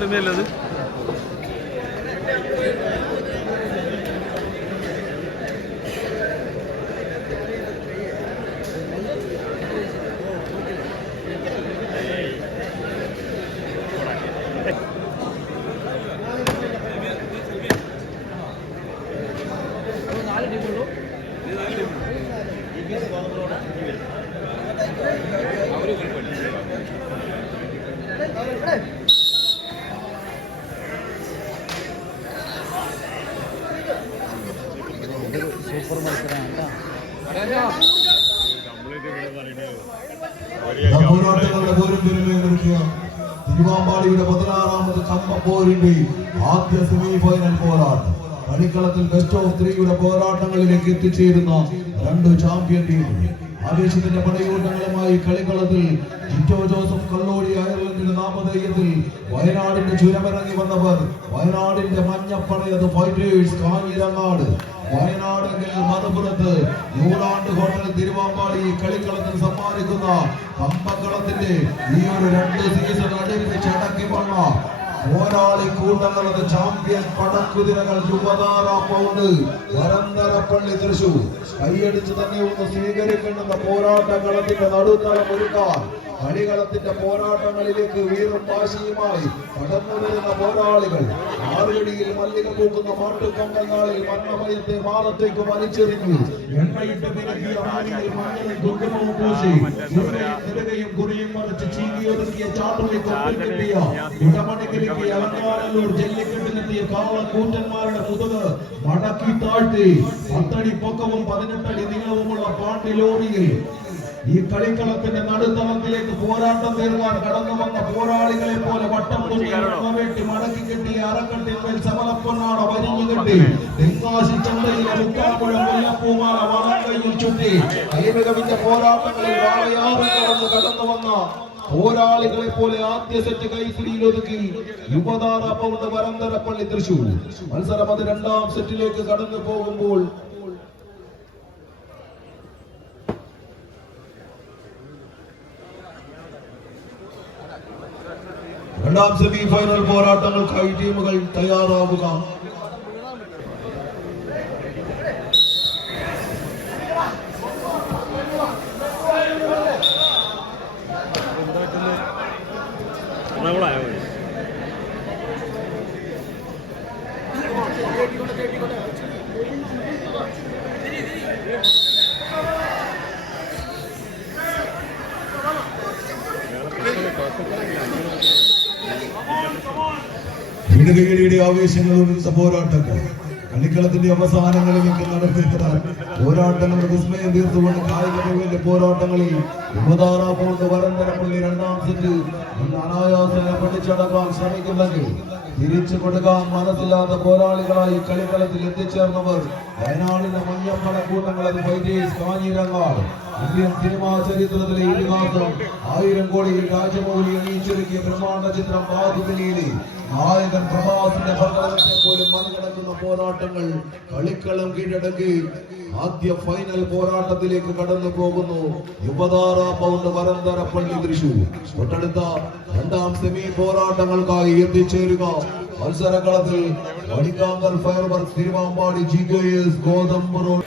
സെമിയല്ലത്. Super മത്സരമാണ്. തിരുവാമ്പാടിയുടെ 16ാമത് കമ്പപ്പോരിന്റെ ആദ്യ semi final പോരാട്ടം. കളിക്കളത്തിൽ ബെസ്റ്റ് ഓഫ് 3യുടെ പോരാട്ടങ്ങളിലേക്ക് എത്തിച്ചേരുന്ന രണ്ട് ചാമ്പ്യൻ ടീമുകൾ. ആവേശത്തിന്റെ പടയോട്ടങ്ങളുമായി കളിക്കളത്തിൽ ജിറ്റോ ജോസഫ് കള്ളോടി അയർലൻഡിന്റെ നാമധേയത്തിൽ വയനാടിന്റെ ചുരമിറങ്ങി വന്നവർ. വയനാടിന്റെ മഞ്ഞപ്പടയത് ഫൈറ്റേഴ്സ് കാഞ്ഞിരങ്ങാട്. വയനാടെങ്കിൽ മറുപുറത്ത് ന്യൂലാൻഡ് ഹോട്ടൽ തിരുവാമ്പാടി കളിക്കളത്തിൽ സമ്മാനിക്കുന്ന കമ്പക്കളത്തിന്റെ ഈ ഒരു 2 സീസൺ അടുപ്പിച്ച് അടക്കി വന്ന പോരാളി കൂട്ടങ്ങളത് ചാമ്പ്യൻ പടക്കുതിരകൾ 26 പൗണ്ട് വരന്തരപ്പള്ളി തൃശൂർ. കൈയടിച്ച് തന്നെ ഒന്ന് സ്വീകരിക്കേണ്ടുന്ന പോരാട്ടങ്ങളത്തിന്റെ നടുത്തളം ഒരുക്കാൻ കളികളത്തിന്റെ പോരാട്ടങ്ങളിലേക്ക് വീറും വാശിയുമായി കടന്നു വരുന്ന പോരാളികൾ. ആറുകടിയിൽ മല്ലിക പൂക്കുന്ന മാട്ടുകൊമ്പനാളിൽ മരണഭയത്തെ മാറത്തേക്ക് വലിച്ചെറിഞ്ഞു. എണ്ണയിട്ട് മിനുക്കിയ മാനിയിൽ മഞ്ഞളും കുങ്കുമവും പൂശി നിരകയും കുറിയും മറിച്ച് ചീകിയൊതുക്കിയ ചാട്ടുള്ളി കൊമ്പിൽ കിട്ടിയ ഇടമണിക്കിരിക്കിയ അലങ്കാരല്ലൂർ ജല്ലിക്കെട്ടിലെത്തിയ കാളക്കൂറ്റന്മാരുടെ മുതുക് മടക്കി താഴ്ത്തി 10 അടി പൊക്കവും 18 അടി നീളവുമുള്ള പാണ്ടി ലോറിയിൽ ഈ കളിക്കളത്തിന്റെ നടുത്തളത്തിലേക്ക് പോരാട്ടം തീർക്കാൻ കടന്നു വന്ന പോരാളികളെ പോലെ വട്ടം വെട്ടി മടക്കി കെട്ടി അരക്കട്ടിന്മേൽ സമലപ്പൊന്നാട വരിഞ്ഞു കെട്ടി തെങ്കാശി ചന്തയിലെ മുക്കാപ്പുഴ മുല്ലപ്പൂമാല വലങ്കയിൽ ചുറ്റി കൈമികവിന്റെ പോരാട്ടങ്ങളിൽ വാളയാറിൽ കടന്നു വന്ന പോരാളികളെ പോലെ ആദ്യ സെറ്റ് കൈപ്പിടിയിൽ ഒതുക്കി 26 പൗണ്ട് വരന്തരപ്പള്ളി തൃശൂർ. മത്സരം അത് 2ാം സെറ്റിലേക്ക് കടന്നു പോകുമ്പോൾ രണ്ടാം സെമി ഫൈനൽ പോരാട്ടങ്ങൾക്കായി ടീമുകൾ തയ്യാറാവുക. ഇടുകയുടെ ആവേശങ്ങളും പോരാട്ടങ്ങൾ കളിക്കളത്തിന്റെ അവസാനങ്ങളിലേക്ക് നടത്തിയെത്താൻ പോരാട്ടങ്ങളുടെ വിസ്മയം തീർത്തുകൊണ്ട് കായിക പോരാട്ടങ്ങളിൽ 26 പൗണ്ട് വരന്തരപ്പള്ളി 2ാം സെറ്റ് അനായാസനെ പഠിച്ചടക്കാൻ ശ്രമിക്കുന്നെങ്കിൽ തിരിച്ചു കൊടുക്കാൻ മനസ്സില്ലാത്ത പോരാളികളായി കളിക്കളത്തിൽ എത്തിച്ചേർന്നവർ വയനാടിന്റെ മഞ്ഞപ്പട കൂട്ടങ്ങൾ. അത് ഫൈറ്റേഴ്സ് കാഞ്ഞിരങ്ങാട്. ഇന്ത്യൻ സിനിമാ ചരിത്രത്തിലെ ഇതിഹാസം 1000 കോടിയിൽ രാജമൗലി അണിയിച്ചൊരുക്കിയ ബ്രഹ്മാണ്ഡ ചിത്രം ബാഹുബലിയിലെ നായകൻ പ്രഭാസിന്റെ പ്രകടനത്തെ പോലും മറികടക്കുന്ന പോരാട്ടങ്ങൾ കളിക്കളം കീഴടക്കി ആദ്യ ഫൈനൽ പോരാട്ടത്തിലേക്ക് കടന്നു പോകുന്നു. 26 പൗണ്ട് വരന്തരപ്പള്ളി തൃശൂർ. തൊട്ടടുത്ത 2ാം സെമി പോരാട്ടങ്ങൾക്കായി എത്തിച്ചേരുക. മത്സരകളത്തിൽ വടിക്കാങ്കൽ ഫയർ വർക്സ് തിരുവാമ്പാടി GKS ഗോതമ്പ് റോഡ്.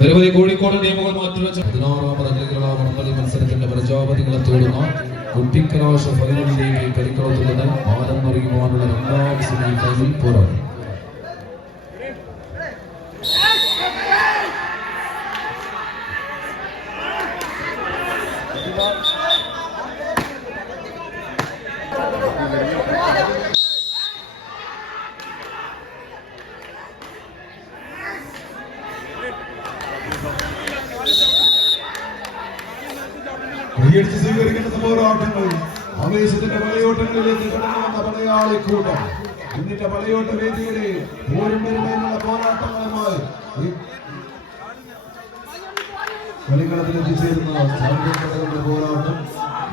നിരവധി കോഴിക്കോട് ടീമുകൾ മാറ്റിവെച്ച 16ാമത് അഖിലേന്ത്യാ മത്സരത്തിന്റെ പ്രജാപതികളെ തേടുന്ന കുട്ടിക്കലാശ ഫൈനലിലേക്ക് കളിക്കളത്തുള്ളത് ഭാരം അറിയുവാനുള്ള 2ാം സെമി ഫൈനൽ പോരാട്ടം. സ്വീകരിക്കുന്ന പോരാട്ടങ്ങൾ ആവേശത്തിന്റെ പടയോട്ടങ്ങളിലേക്ക് കടന്നു വന്ന പടയാളിക്കൂട്ടം. ഇന്നിന്റെ പടയോട്ട വേദിയുടെ പോരുമ്പരുമേലുള്ള പോരാട്ടങ്ങളുമായി കളിക്കളത്തിൽ എത്തിച്ചേരുന്ന ചാമ്പ്യൻപടകളുടെ പോരാട്ടം.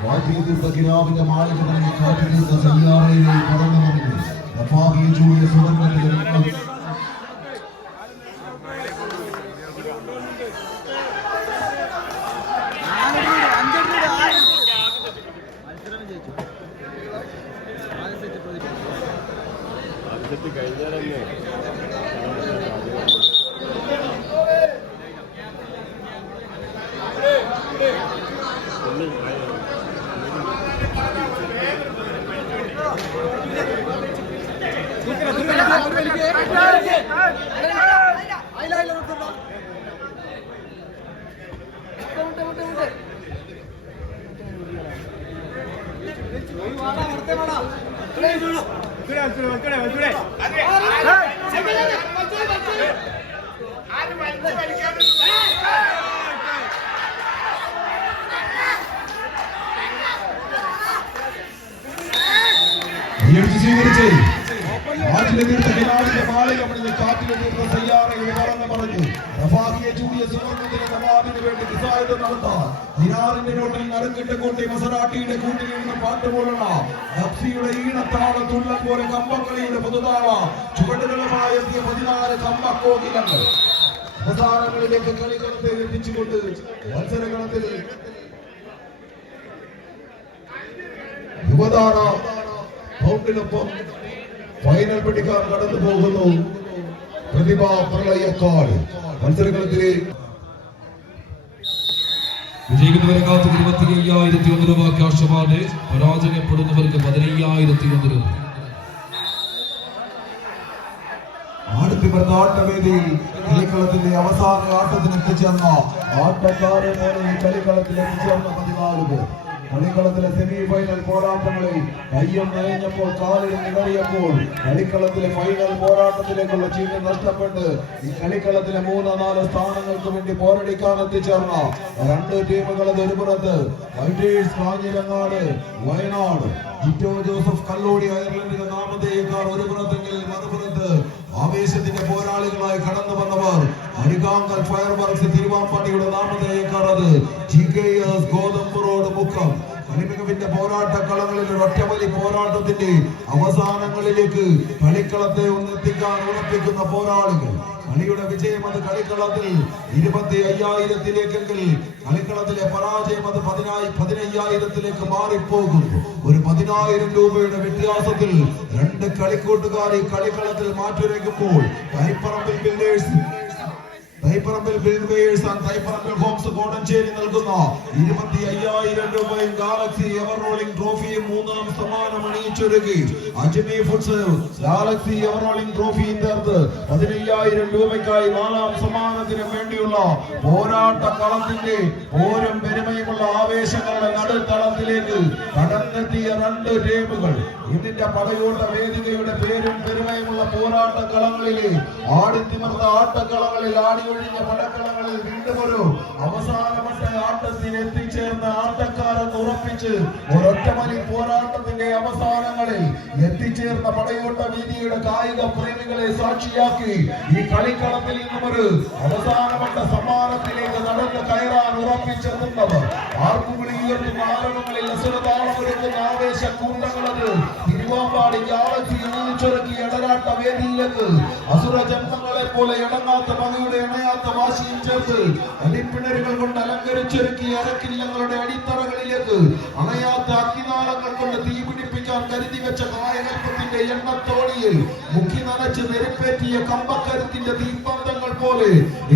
വാദ്യത്തിന്റെ മാളിക തന്നെ കാത്തിരുന്ന സയ്യാറയിലേക്ക് കടന്നു വന്നു. റഫാഖി ജൂലിയ സുവർണ്ണത്തിൽ അഞ്ചടി സ്വീകരിച്ച് മാറ്റിലെതിർത്ത ഹിലാലിന്റെ മാളികമണിഞ്ഞ് കാറ്റിലെതിർത്ത സയ്യാറയിൽ പറന്ന് പറഞ്ഞു റഫാഖിയെ ചൂടിയ സുവർണ്ണത്തിന് നവാബിന് വേണ്ടി കിസായത് നടത്താൻ ദിനാറിന്റെ നോട്ടിൽ നറുക്കിട്ട് കൂട്ടി മസറാട്ടിയുടെ കൂട്ടിൽ നിന്ന് പാട്ടുപോലുള്ള നഫ്സിയുടെ ഈണത്താള തുള്ളൽ പോലെ കമ്പക്കളിയുടെ പുതുതാള ചുവടുകളുമായി എത്തിയ 14 കമ്പക്കോകിലങ്ങൾ അവസാനങ്ങളിലേക്ക് കളിക്കളത്തെ എത്തിച്ചുകൊണ്ട് മത്സരകളത്തിൽ യുവതാര ൊപ്പം ഫൈനൽ പിടിക്കാൻ കടന്നു പോകുന്നു പ്രതിഭ പ്രളയക്കാട് മത്സരങ്ങളത്തിലെ വിജയിക്കുന്നവരെ കാത്ത് 25,001 രൂപ ക്യാഷ് അവാർഡ്, പരാജയപ്പെടുന്നവർക്ക് 15,001 രൂപ. ആട്ടവേദിയിൽ കളിക്കളത്തിന്റെ അവസാന ആട്ടത്തിന് എത്തിച്ചേർന്ന ആട്ടക്കാരെ പോലെ ഈ കളിക്കളത്തിൽ എത്തിച്ചേർന്ന 14 പേർ കളിക്കളത്തിലെ സെമി ഫൈനൽ പോരാട്ടങ്ങളിൽ കയ്യം നനഞ്ഞപ്പോൾ കാലിൽ നിറയപ്പോൾ കളിക്കളത്തിലെ ഫൈനൽ പോരാട്ടത്തിലേക്കുള്ള ചീട്ട് നഷ്ടപ്പെട്ട് ഈ കളിക്കളത്തിലെ 3-4 സ്ഥാനങ്ങൾക്ക് വേണ്ടി പോരടിക്കാൻ എത്തിച്ചേർന്ന 2 ടീമുകളത് ഒരു പുറത്ത് വൈറ്റേഴ്സ് കാഞ്ഞിരങ്ങാട് വയനാട് ജിറ്റോ ജോസഫ് കല്ലോടി അയർലൻഡിന്റെ നാമധേയക്കാർ ഒരു പുറത്തെങ്കിൽ മറുപുറത്ത് ആവേശത്തിന്റെ പോരാളികളായി കടന്നു വന്നവർ അരികാങ്കൽ ഫയർ വർക്സ് തിരുവാമ്പാടിയുടെ നാമധേയക്കാർ അത് GKS ഗോതമ്പ് റോഡ് മുക്കം കളിമികവിന്റെ പോരാട്ട കളങ്ങളിൽ ഒരു ഒറ്റവലി പോരാട്ടത്തിന്റെ അവസാനങ്ങളിലേക്ക് കളിക്കളത്തെ ഒന്നെത്തിക്കാൻ ഉറപ്പിക്കുന്ന പോരാളികൾ കളിയുടെ വിജയം അത് കളിക്കളത്തിൽ 25,000-ത്തിലേക്കെങ്കിൽ കളിക്കളത്തിലെ പരാജയം അത് 15,000-ത്തിലേക്ക് മാറിപ്പോകുന്നു. ഒരു 10,000 രൂപയുടെ വ്യത്യാസത്തിൽ 2 കളിക്കൂട്ടുകാർ ഈ കളിക്കളത്തിൽ മാറ്റുരയ്ക്കുമ്പോൾ Thaiparambil builders and Thaiparambil homes Kodanchery നൽകുന്ന 25,000 രൂപയും ഗാലക്സി എവർ റോളിംഗ് ട്രോഫിയും 3-ാം സമ്മാനം അണിയിച്ചൊരുക്കി Ajmi foods galaxy ever rolling ട്രോഫിയും ചേർത്ത് 15,000 രൂപയ്ക്കായി 4-ാം സമ്മാനത്തിന് വേണ്ടിയുള്ള പോരാട്ട കളത്തിന്റെ ഓരം പെരുമയുമുള്ള ആവേശങ്ങളുടെ നടുത്തളത്തിലേക്ക് കടന്നെത്തിയ 2 ടീമുകൾ ഇതിന്റെ പടയോട്ട വേദികയുടെ പേരും പെരുമയുമുള്ള പോരാട്ട കളങ്ങളിലെ ആടിത്തിമർന്ന ആട്ടക്കളങ്ങളിൽ ആടിയൊഴിഞ്ഞ പടക്കളങ്ങളിൽ വീണ്ടും ഒരു അവസാനവട്ട ആട്ടത്തിൽ എത്തിച്ചേർന്ന ആട്ടക്കാരെന്ന് ഉറപ്പിച്ച് ഒരൊറ്റമലി പോരാട്ടത്തിന്റെ അവസാനങ്ങളിൽ എത്തിച്ചേർന്ന പടയോട്ട വേദിയുടെ കായിക പ്രേമികളെ സാക്ഷിയാക്കി ഈ കളിക്കളത്തിൽ നിന്നും ഒരു അവസാനവട്ട സമ്മാനത്തിലേക്ക് നടന്ന് കയറാൻ ഉറപ്പിച്ചെത്തുന്നവർ ആർപ്പുവിളി ഉയർത്തുന്ന ആരവങ്ങളിൽ അസുരതാളമൊരുക്കുന്ന ആവേശ കൂട്ടങ്ങളത് തിരുവാമ്പാടി ഗാലക്സി ഊന്നിച്ചൊരുക്കി ഇടരാട്ട വേദിയിലേക്ക് അസുര ജന്മങ്ങളെ പോലെ ഇടങ്ങാത്ത പകയുടെ ഇണയാത്ത വാശിയും ചേർത്ത് അടിപ്പിണരുകൾ കൊണ്ട് അലങ്കരിച്ചൊരുക്കി അരക്കില്ലങ്ങളുടെ അടിത്തറകളിലേക്ക് അണയാത്ത അഗ്നിനാളങ്ങൾ കൊണ്ട് തീ പിടിപ്പിക്കാൻ കരുതി വെച്ച കായകൽപ്പത്തിന്റെ എണ്ണത്തോണിയിൽ മുക്കി നനച്ച് നെരുപ്പേറ്റിയ കമ്പക്കരുത്തിന്റെ തീപ്പന്തങ്ങൾ പോലെ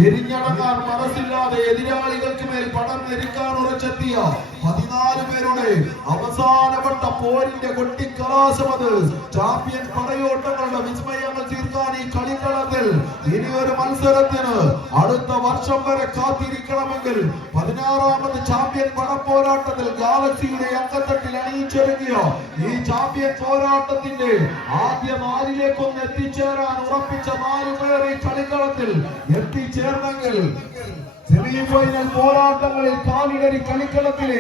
എരിഞ്ഞടങ്ങാൻ മനസ്സില്ലാതെ എതിരാളികൾക്ക് മേൽ പടർന്നെരിക്കാൻ ഉറച്ചെത്തിയ 14 പേരുടെ അവസാനപ്പെട്ട പോരിന്റെ കൊട്ടിക്കലാശമത് ചാമ്പ്യൻ പടയോട്ടങ്ങളുടെ വിസ്മയങ്ങൾ തീർക്കാൻ ഈ കളിക്കളത്തിൽ ഇനിയൊരു മത്സരത്തിന് അടുത്ത വർഷം വരെ കാത്തിരിക്കണമെങ്കിൽ 16ാമത് ചാമ്പ്യൻ പടപ്പോരാട്ടത്തിൽ ഗാലക്സിയുടെ അങ്കത്തട്ടിൽ അണിയിച്ചൊരുങ്ങിയ ഈ ചാമ്പ്യൻ പോരാട്ടത്തിന്റെ ആദ്യ 4-ലേക്കൊന്ന് എത്തിച്ചേരാൻ ഉറപ്പിച്ച 4 പേർ ഈ കളിക്കളത്തിൽ എത്തിച്ചേർന്നെങ്കിൽ സെമി ഫൈനൽ പോരാട്ടങ്ങളിൽ കാലിടറി കളിക്കളത്തിലെ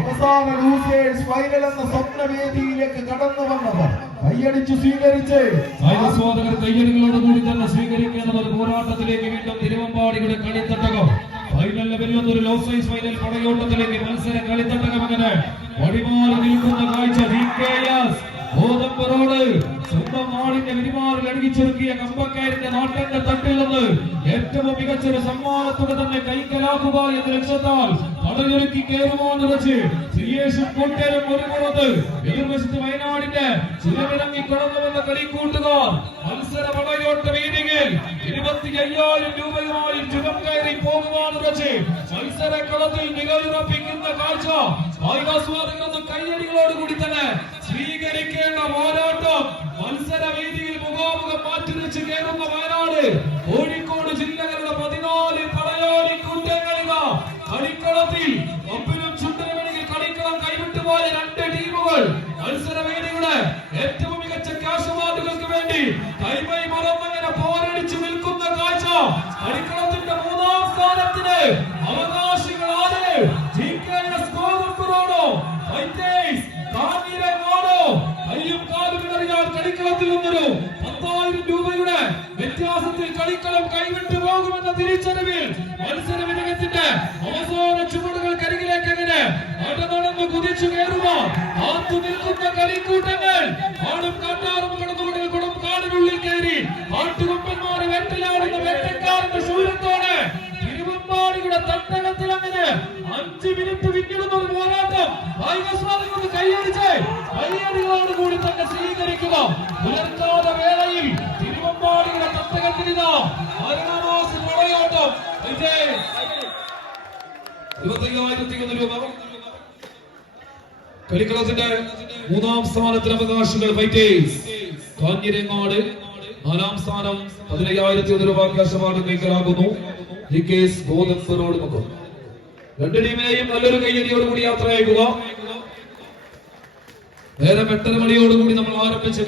അവസാന ലൂസേഴ്സ് ഫൈനൽ എന്ന സ്വപ്നവേദിയിലേക്ക് കടന്നു വന്നവർ കൈയടിച്ചു സ്വീകരിച്ച് ആസ്വാദകർ കയ്യടികളോട് കൂടി തന്നെ സ്വീകരിക്കേണ്ട ഒരു പോരാട്ടത്തിലേക്ക് വീണ്ടും തിരുവമ്പാടിയുടെ കളിത്തട്ടകം ഫൈനലിൽ വരുന്ന ഒരു ലോ സൈസ് ഫൈനൽ പടയോട്ടത്തിലേക്ക് മത്സര കളിത്തട്ടകം അങ്ങനെ വഴിമാറി നിൽക്കുന്ന കാഴ്ച GKS ഗോതമ്പ് റോഡ് സ്വന്തം നാടിന്റെ വിരിമാറിൽ അണിയിച്ചൊരുക്കിയ കമ്പക്കാരന്റെ നാട്ടിന്റെ തട്ടിൽ നിന്ന് ഏറ്റവും മികച്ചൊരു സമ്മാനത്തുക തന്നെ കൈക്കലാക്കുക എന്ന ലക്ഷ്യത്താൽ പടയൊരുക്കി കയറുവാൻ ഉറച്ച് ശ്രീയേശും കോട്ടേരും ഒരുമുറത്ത് എതിർവശത്ത് വയനാടിന്റെ ചിലവിറങ്ങി കടന്നു വന്ന കളിക്കൂട്ടുകാർ മത്സര പടയോട്ട വേദികയിൽ 25,000 രൂപയുമായി ചുരം കയറി പോകുവാൻ ഉറച്ച് മത്സരക്കളത്തിൽ മികവുറപ്പിക്കുന്ന കാഴ്ച കായികാസ്വാദകരുടെ കയ്യടികളോടുകൂടി തന്നെ സ്വീകരിക്കേണ്ട പോരാട്ടം മത്സര വേദിയിൽ മുഖാമുഖം മാറ്റിവെച്ച് കയറുന്ന വയനാട് കോഴിക്കോട് ജില്ലകളുടെ 14 പടയോടി കൂട്ടങ്ങളില കളിക്കളത്തിൽ ഒപ്പിനും ചുണ്ടനുമെങ്കിൽ കളിക്കളം കൈവിട്ടുപോയ 2 ടീമുകൾ മത്സര വേദിയുടെ ഏറ്റവും മികച്ച ക്യാഷ് അവാർഡുകൾക്ക് വേണ്ടി കൈമൈ മറന്നങ്ങനെ പോരടിച്ചു നിൽക്കുന്ന കാഴ്ച കളിക്കളത്തിന്റെ 3ാം സ്ഥാനത്തിന് അവകാശികൾ ആര്? കയ്യും കാലും ഇടറിയാൽ കളിക്കളത്തിൽ നിന്നൊരു 10,000 രൂപയുടെ വ്യത്യാസത്തിൽ കളിക്കളം കൈവിട്ടു പോകുമെന്ന തിരിച്ചറിവിൽ മത്സര വിജയത്തിന്റെ അവസാന ചുവടുകൾ കരികിലേക്ക് അങ്ങനെ നടന്നു കുതിച്ചു കയറുവാൻ കാത്തു നിൽക്കുന്ന കളിക്കൂട്ടങ്ങൾ ആടും കാട്ടാറും കടന്നുകൊണ്ട് കുടം കാടിനുള്ളിൽ കയറി കാട്ടുകൊമ്പന്മാരെ വേട്ടയാടുന്ന വേട്ടക്കാരന്റെ ശൂരത്തോടെ തിരുവമ്പാടിയുടെ തട്ടകത്തിൽ അങ്ങനെ 5 മിനിറ്റ് പിന്നിടുന്ന ഒരു പോരാട്ടം കായികാസ്വാദകർക്ക് കൈയടിച്ച് കൈയടികളോട് കൂടി തന്നെ സ്വീകരിക്കുക. പുലർക്കാല വേളയിൽ തിരുവമ്പാടിയുടെ തട്ടകത്തിലിതാ മരണമാസ പടയോട്ടം 25,000 രൂപ. കളിക്കളത്തിന്റെ 3ാം സ്ഥാനത്തിന് അവകാശികൾ ഫൈറ്റേഴ്സ് കാഞ്ഞിരങ്ങാട്. 4ാം സ്ഥാനം 15,000 രൂപ ക്യാഷ് അവാർഡ് കൈക്കലാകുന്നു ഗോതമ്പ് മുഖം. 2 ടീമിനെയും നല്ലൊരു കയ്യടിയോടുകൂടി യാത്ര അയക്കുക. നേരെ 8:30 മണിയോടുകൂടി നമ്മൾ ആരംഭിച്ച